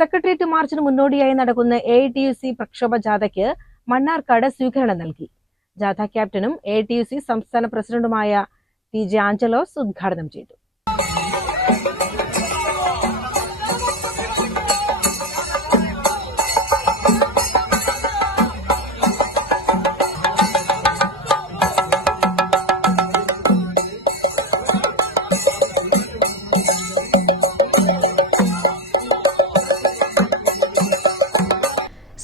Secretariat മാർച്ചിന് മുന്നോടിയായി നടക്കുന്ന A T U C പ്രക്ഷോഭ ജാഥയ്ക്ക് മണ്ണാർക്കാട് സ്വീകരണം നൽകി. ജാഥ ക്യാപ്റ്റനും എ ടി യു സി സംസ്ഥാന പ്രസിഡന്റുമായ ടി ജെ ആഞ്ചലോസ് ഉദ്ഘാടനം ചെയ്തു.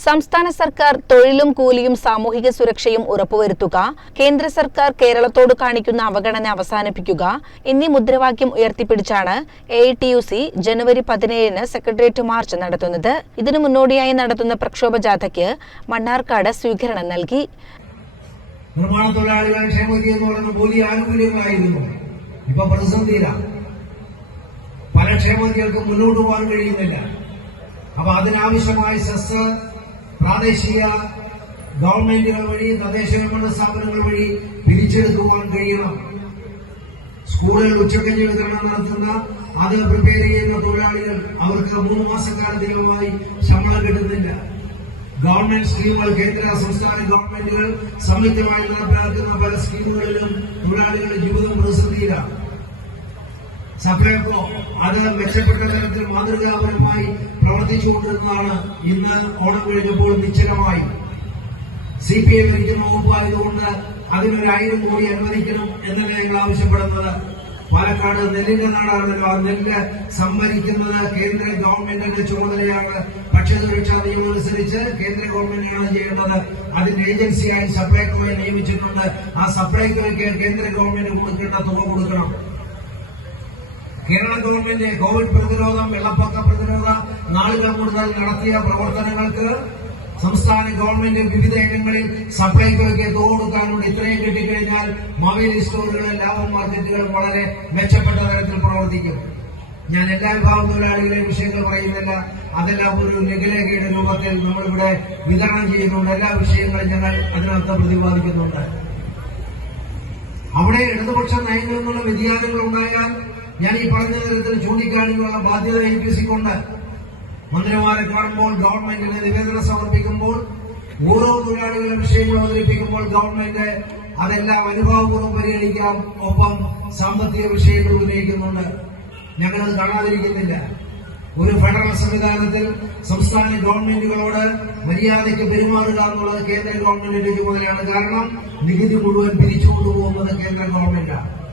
സംസ്ഥാന സർക്കാർ തൊഴിലും കൂലിയും സാമൂഹിക സുരക്ഷയും ഉറപ്പുവരുത്തുക കേന്ദ്ര സർക്കാർ കേരളത്തോട് കാണിക്കുന്ന അവഗണന അവസാനിപ്പിക്കുക എന്നീ മുദ്രാവാക്യം ഉയർത്തിപ്പിടിച്ചാണ് എ ടി യു സി ജനുവരി പതിനേഴിന് സെക്രട്ടേറിയറ്റ് മാർച്ച് നടത്തുന്നത്. ഇതിനു മുന്നോടിയായി നടത്തുന്ന പ്രക്ഷോഭ ജാഥയ്ക്ക് മണ്ണാർക്കാട് സ്വീകരണം നൽകി. നിർമ്മാണ തൊഴിലാളികളുടെ ക്ഷേമനിധി എന്ന് പറയുന്ന വലിയ ആനുകൂല്യങ്ങളായിരുന്നു. ഇപ്പൊ പ്രതിസന്ധിയിലാണ് പല ക്ഷേമനിധികൾക്കും മുന്നോട്ട് പോകാൻ കഴിയുന്നില്ല. അപ്പൊ അതിനാവശ്യമായ സെസ് പ്രാദേശിക ഗവൺമെന്റുകൾ വഴി തദ്ദേശ സ്വയംഭരണ സ്ഥാപനങ്ങൾ വഴി പിരിച്ചെടുക്കുവാൻ കഴിയണം. സ്കൂളുകൾ ഉച്ചക്കഞ്ഞി വിതരണം നടത്തുന്ന അത് പ്രിപ്പയർ ചെയ്യുന്ന തൊഴിലാളികൾ അവർക്ക് മൂന്ന് മാസക്കാലത്തിനുമായി ശമ്പളം കിട്ടുന്നില്ല. ഗവൺമെന്റ് സ്കീമുകൾ കേന്ദ്ര സംസ്ഥാന ഗവൺമെന്റുകൾ സംയുക്തമായി നടപ്പിലാക്കുന്ന പല സ്കീമുകളിലും തൊഴിലാളികളുടെ ജീവിതം പ്രതിസന്ധിയിലാണ് സപ്ലൈകോ അത് മെച്ചപ്പെട്ട തരത്തിൽ മാതൃകാപരമായി പ്രവർത്തിച്ചുകൊണ്ടിരുന്നതാണ്. ഇന്ന് ഓണം കഴിഞ്ഞപ്പോൾ നിശ്ചലമായി. സി പി ഐ ഭരിക്കുന്ന വകുപ്പായതുകൊണ്ട് അതിനൊരു കോടി അനുവദിക്കണം എന്നല്ല ഞങ്ങൾ ആവശ്യപ്പെടുന്നത്. പാലക്കാട് നെല്ലിന്റെ നാടാണല്ലോ. ആ നെല്ല് സംഭരിക്കുന്നത് കേന്ദ്ര ഗവൺമെന്റിന്റെ ചുമതലയാണ്. ഭക്ഷ്യസുരക്ഷാ നിയമം അനുസരിച്ച് കേന്ദ്ര ഗവൺമെന്റാണ് ചെയ്യേണ്ടത്. അതിന്റെ ഏജൻസിയായി സപ്ലൈകോയെ നിയമിച്ചിട്ടുണ്ട്. ആ സപ്ലൈകോയ്ക്ക് കേന്ദ്ര ഗവൺമെന്റ് കൊടുക്കേണ്ട തുക കൊടുക്കണം. കേരള ഗവൺമെന്റ് കോവിഡ് പ്രതിരോധം വെള്ളപ്പൊക്ക പ്രതിരോധ നാളുകൾ കൂടുതൽ നടത്തിയ പ്രവർത്തനങ്ങൾക്ക് സംസ്ഥാന ഗവൺമെന്റ് വിവിധ ഇനങ്ങളിൽ സപ്ലൈകോയ്ക്ക് തോടുക്കാനുണ്ട് ഇത്രയും കിട്ടിക്കഴിഞ്ഞാൽ മൊബൈൽ സ്റ്റോറുകളിൽ ലാഭം മാർക്കറ്റുകൾ വളരെ മെച്ചപ്പെട്ട തരത്തിൽ പ്രവർത്തിക്കും. ഞാൻ എല്ലാ വിഭാഗം തൊഴിലാളികളെയും വിഷയങ്ങൾ പറയുന്നില്ല. അതെല്ലാം ഒരു ലഘുലേഖയുടെ രൂപത്തിൽ നമ്മളിവിടെ വിതരണം ചെയ്യുന്നുണ്ട്. എല്ലാ വിഷയങ്ങളും ഞങ്ങൾ അതിനകത്ത് പ്രതിപാദിക്കുന്നുണ്ട്. അവിടെ ഇടതുപക്ഷ നയങ്ങളിൽ നിന്നുള്ള വ്യതിയാനങ്ങൾ ഉണ്ടായാൽ ഞാൻ ഈ പറഞ്ഞ തരത്തിൽ ചൂണ്ടിക്കാണിക്കാനുള്ള ബാധ്യത എ പി മന്ത്രിമാരെ കാണുമ്പോൾ ഗവൺമെന്റിന് നിവേദനം സമർപ്പിക്കുമ്പോൾ ഓരോ തൊഴിലാളികളുടെ വിഷയങ്ങൾ അവതരിപ്പിക്കുമ്പോൾ ഗവൺമെന്റ് അതെല്ലാം അനുഭാവപൂർവം പരിഗണിക്കാം. ഒപ്പം സാമ്പത്തിക വിഷയങ്ങൾ ഉന്നയിക്കുന്നുണ്ട്. ഞങ്ങളത് കാണാതിരിക്കുന്നില്ല. ഒരു ഫെഡറൽ സംവിധാനത്തിൽ സംസ്ഥാന ഗവൺമെന്റുകളോട് മര്യാദയ്ക്ക് പെരുമാറുക എന്നുള്ളത് കേന്ദ്ര ഗവൺമെന്റിന്റെ ചുമതലയാണ്. കാരണം നികുതി മുഴുവൻ പിരിച്ചുകൊണ്ടുപോകുന്നത് കേന്ദ്ര ഗവൺമെന്റാണ്.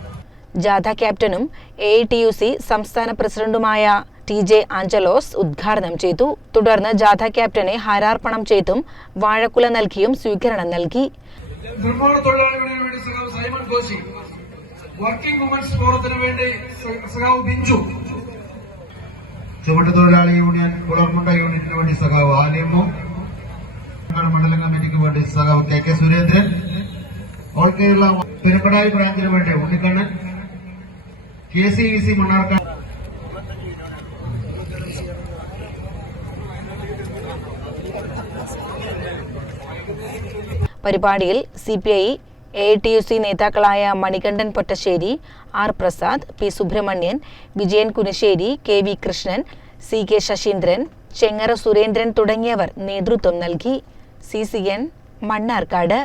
ജാഥ ക്യാപ്റ്റനും എ ടി യു സി സംസ്ഥാന പ്രസിഡന്റുമായ ടി ജെ ആഞ്ചലോസ് ഉദ്ഘാടനം ചെയ്തു. തുടർന്ന് ജാഥ ക്യാപ്റ്റനെ ഹാരാർപ്പണം ചെയ്തും വാഴക്കുല നൽകിയും സ്വീകരണം നൽകി. നിർമ്മാണ തൊഴിലാളികളുടെ വേണ്ടി സഖാവ് സൈമൺ കോശി വർക്കിംഗ് വുമൻസ് ഫോറത്തിന് വേണ്ടി സഖാവ് ബിഞ്ചു. ചുമട്ട് തൊഴിലാളി യൂണിയൻ കുളർമുണ്ട യൂണിറ്റിന് വേണ്ടി സഖാവ് ആലിയമ്മു. മണ്ഡലം കമ്മിറ്റിക്ക് വേണ്ടി സഖാവ് K K Surendran. All Kerala Perumbadai ബ്രാഞ്ചിന് വേണ്ടി Unnikannan. K C E C Mannarkkad. പരിപാടിയിൽ C P I A T U C നേതാക്കളായ Manikandan Pottassery R Prasad P Subrahmanian Vijayan Kunassery K V Krishnan C K Sasheendran Chengara Surendran തുടങ്ങിയവർ നേതൃത്വം നൽകി. C C N Mannarkkad.